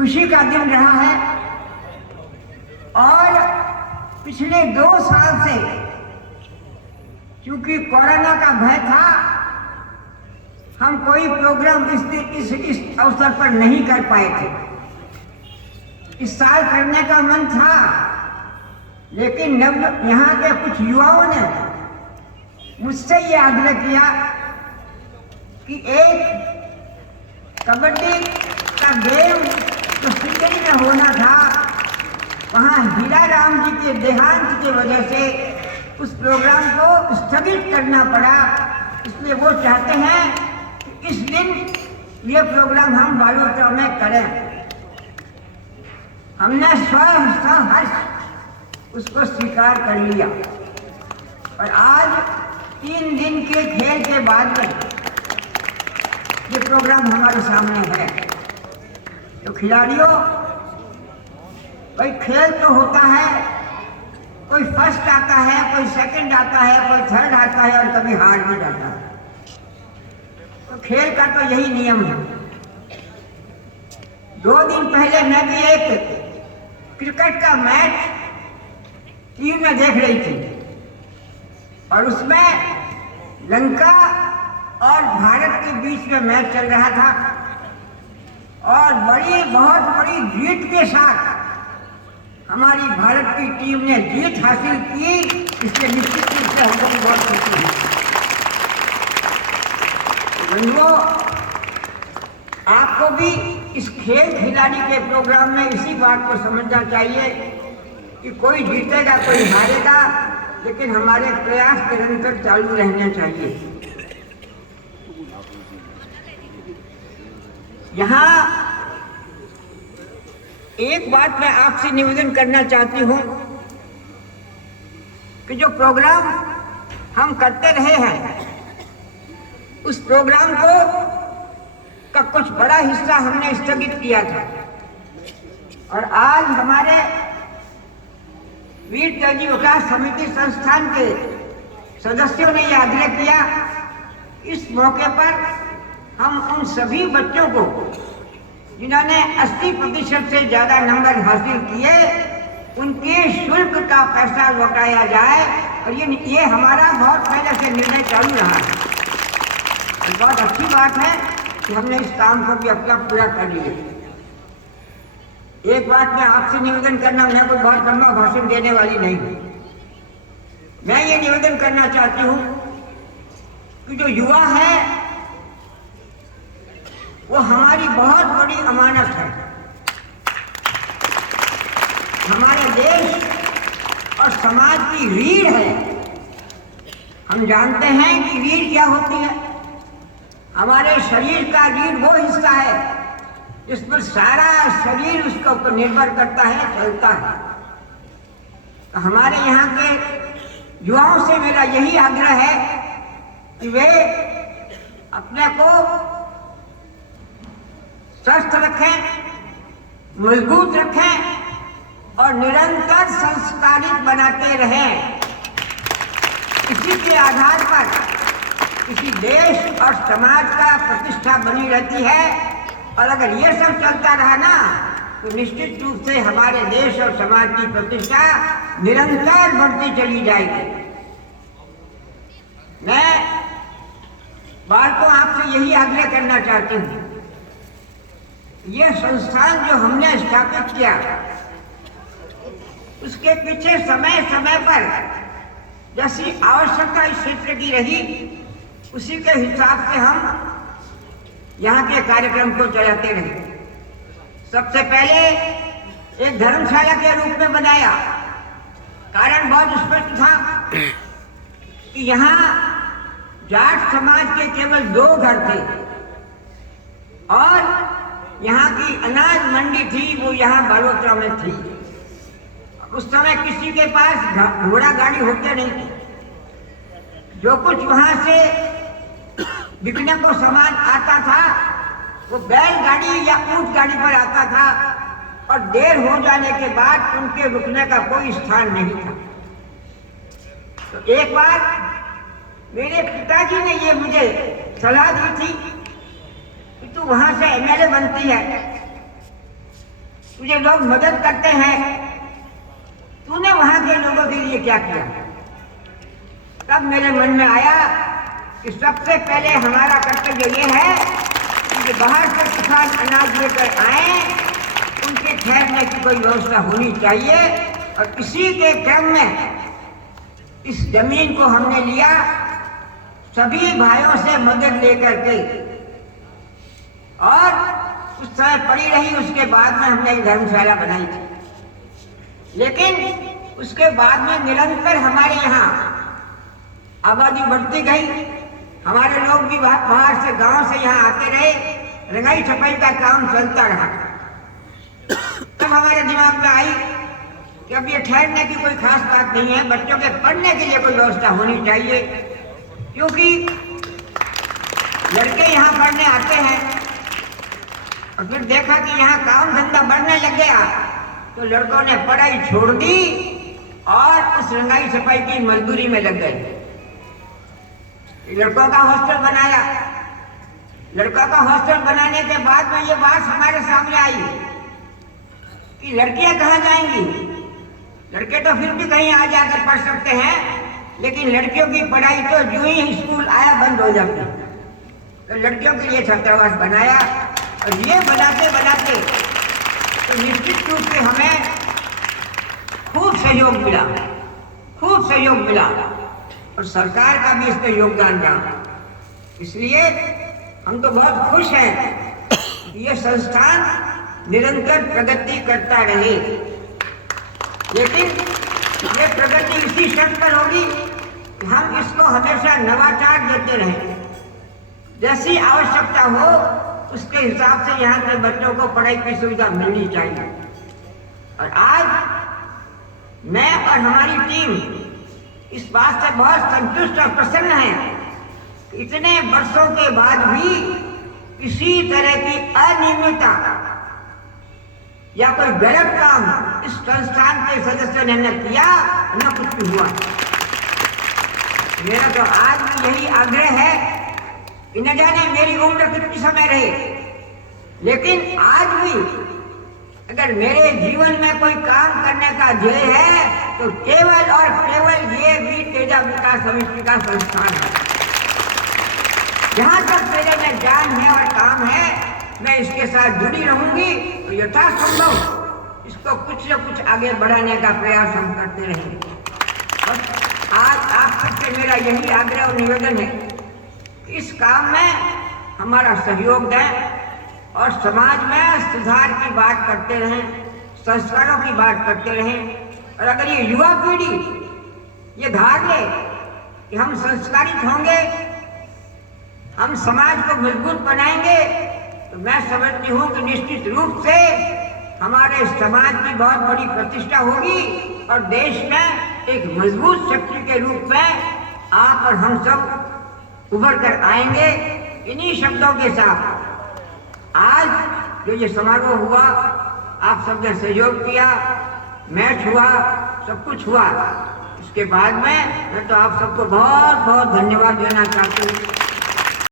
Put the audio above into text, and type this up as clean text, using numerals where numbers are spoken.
खुशी का दिन रहा है और पिछले 2 साल से क्योंकि कोरोना का भय था, हम कोई प्रोग्राम इस अवसर पर नहीं कर पाए थे। इस साल करने का मन था, लेकिन यहाँ के कुछ युवाओं ने मुझसे ये आग्रह किया कि एक कबड्डी का गेम जो सिकरी में होना था, वहाँ हीरा राम जी के देहांत की वजह से उस प्रोग्राम को स्थगित करना पड़ा। इसलिए वो चाहते हैं कि इस दिन ये प्रोग्राम हम बालोतरा में करें। हमने सहर्ष उसको स्वीकार कर लिया और आज 3 दिन के खेल के बाद में ये प्रोग्राम हमारे सामने है। तो खिलाड़ियों, कोई खेल तो होता है, कोई फर्स्ट आता है, कोई सेकंड आता है, कोई थर्ड आता है और कभी हार भी जाता है। तो खेल का तो यही नियम है। 2 दिन पहले मैं भी एक क्रिकेट का मैच टीवी में देख रही थी और उसमें लंका और भारत के बीच में मैच चल रहा था और बहुत बड़ी जीत के साथ हमारी भारत की टीम ने जीत हासिल की। इसलिए निश्चित रूप से हमको भी बहुत खुशी है। बंधुओं, आपको भी इस खेल खिलाड़ी के प्रोग्राम में इसी बात को समझना चाहिए कि कोई जीतेगा कोई हारेगा, लेकिन हमारे प्रयास निरंतर चालू रहने चाहिए। यहाँ एक बात मैं आपसे निवेदन करना चाहती हूँ कि जो प्रोग्राम हम करते रहे हैं, उस प्रोग्राम का कुछ बड़ा हिस्सा हमने स्थगित किया था और आज हमारे वीर त्यागी विकास समिति संस्थान के सदस्यों ने यह आग्रह किया, इस मौके पर हम उन सभी बच्चों को जिन्होंने 80% से ज्यादा नंबर हासिल किए, उनके शुल्क का पैसा लौटाया जाए। और ये हमारा बहुत पहले से निर्णय चालू रहा है। बहुत अच्छी बात है कि हमने इस काम को भी अपना पूरा कर लिया। एक बात मैं आपसे निवेदन करना, मैं कोई बहुत लंबा भाषण देने वाली नहीं हूँ। मैं ये निवेदन करना चाहती हूँ कि जो युवा है वो हमारी बहुत बड़ी अमानत है। हमारे देश और समाज की रीढ़ है। हम जानते हैं कि रीढ़ क्या होती है। हमारे शरीर का रीढ़ वो हिस्सा है जिस पर सारा शरीर उसके ऊपर निर्भर करता है, चलता है। तो हमारे यहाँ के युवाओं से मेरा यही आग्रह है कि वे अपने को स्वस्थ रखें, मजबूत रखें और निरंतर संस्कारित बनाते रहें। इसी के आधार पर किसी देश और समाज का प्रतिष्ठा बनी रहती है। और अगर ये सब चलता रहा ना, तो निश्चित रूप से हमारे देश और समाज की प्रतिष्ठा निरंतर बढ़ती चली जाएगी। मैं बालकों आपसे यही आग्रह करना चाहती हूँ, यह संस्थान जो हमने स्थापित किया, उसके पीछे समय समय पर जैसी आवश्यकता इस क्षेत्र की रही, उसी के हिसाब से हम यहाँ के कार्यक्रम को चलाते रहे। सबसे पहले एक धर्मशाला के रूप में बनाया। कारण बहुत स्पष्ट था कि यहाँ जाट समाज के केवल 2 घर थे और यहाँ की अनाज मंडी थी, वो यहाँ बालोतरा में थी। उस समय किसी के पास घोड़ा गाड़ी होते नहीं थी। जो कुछ वहाँ से बिकने को सामान आता था, वो बैलगाड़ी या ऊंट गाड़ी पर आता था और देर हो जाने के बाद उनके रुकने का कोई स्थान नहीं था। तो एक बार मेरे पिताजी ने ये मुझे सलाह दी थी कि तू वहां से एमएलए बनती है तुझे लोग मदद करते हैं, तूने वहां के लोगों के लिए क्या किया? तब मेरे मन में आया कि सबसे पहले हमारा कर्तव्य ये है कि बाहर से किसान अनाज लेकर आए, उनके ठहरने की कोई व्यवस्था होनी चाहिए। और इसी के क्रम में इस जमीन को हमने लिया, सभी भाइयों से मदद लेकर के, और उस समय पड़ी रही। उसके बाद में हमने एक धर्मशाला बनाई थी, लेकिन उसके बाद में निरंतर हमारे यहाँ आबादी बढ़ती गई। हमारे लोग भी बाहर से, गांव से यहाँ आते रहे, रंगाई छपाई का काम चलता रहा। तब हमारे दिमाग में आई कि अब ये ठहरने की कोई खास बात नहीं है, बच्चों के पढ़ने के लिए कोई व्यवस्था होनी चाहिए, क्योंकि लड़के यहाँ पढ़ने आते हैं। और फिर देखा कि यहाँ काम धंधा बढ़ने लग गया, तो लड़कों ने पढ़ाई छोड़ दी और उस रंगाई छपाई की मजदूरी में लग गए। लड़कों का हॉस्टल बनाया। लड़कों का हॉस्टल बनाने के बाद में ये बात हमारे सामने आई कि लड़कियां कहाँ जाएंगी? लड़के तो फिर भी कहीं आ जाकर पढ़ सकते हैं, लेकिन लड़कियों की पढ़ाई तो जो ही स्कूल आया बंद हो जाती। तो लड़कियों के लिए छात्रावास बनाया, और ये बनाते बनाते तो निश्चित रूप से हमें खूब सहयोग मिला, खूब सहयोग मिला, और सरकार का भी इसमें योगदान रहा। इसलिए हम तो बहुत खुश हैं कि ये संस्थान निरंतर प्रगति करता रहे। लेकिन ये प्रगति इसी शर्त पर होगी कि हम इसको हमेशा नवाचार देते रहें। जैसी आवश्यकता हो उसके हिसाब से यहाँ के बच्चों को पढ़ाई की सुविधा मिलनी चाहिए। और आज मैं और हमारी टीम इस बात से बहुत संतुष्ट और प्रसन्न है कि इतने वर्षों के बाद भी किसी तरह की अनियमितता या कोई गलत काम इस संस्थान के सदस्यों ने न किया, न कुछ भी हुआ। मेरा तो आज भी यही आग्रह है कि न जाने मेरी उम्र कितनी समय रहे, लेकिन आज भी अगर मेरे जीवन में कोई काम करने का ध्येय है तो केवल और केवल ये भी तेजा विकास समिति का संस्थान है। जहाँ तक मेरे में ज्ञान है और काम है, मैं इसके साथ जुड़ी रहूंगी, तो यथासंभव इसको कुछ न कुछ आगे बढ़ाने का प्रयास हम करते रहेंगे। और आज आप सबसे मेरा यही आग्रह और निवेदन है कि इस काम में हमारा सहयोग दें और समाज में सुधार की बात करते रहें, संस्कारों की बात करते रहें। और अगर ये युवा पीढ़ी ये धार ले कि हम संस्कारित होंगे, हम समाज को मजबूत बनाएंगे, तो मैं समझती हूँ कि निश्चित रूप से हमारे समाज की बहुत बड़ी प्रतिष्ठा होगी और देश में एक मजबूत शक्ति के रूप में आप और हम सब उभर कर आएंगे। इन्हीं शब्दों के साथ आज जो ये समारोह हुआ, आप सबने सहयोग किया, मैच हुआ, सब कुछ हुआ, इसके बाद में मैं तो आप सबको बहुत बहुत धन्यवाद देना चाहती हूँ।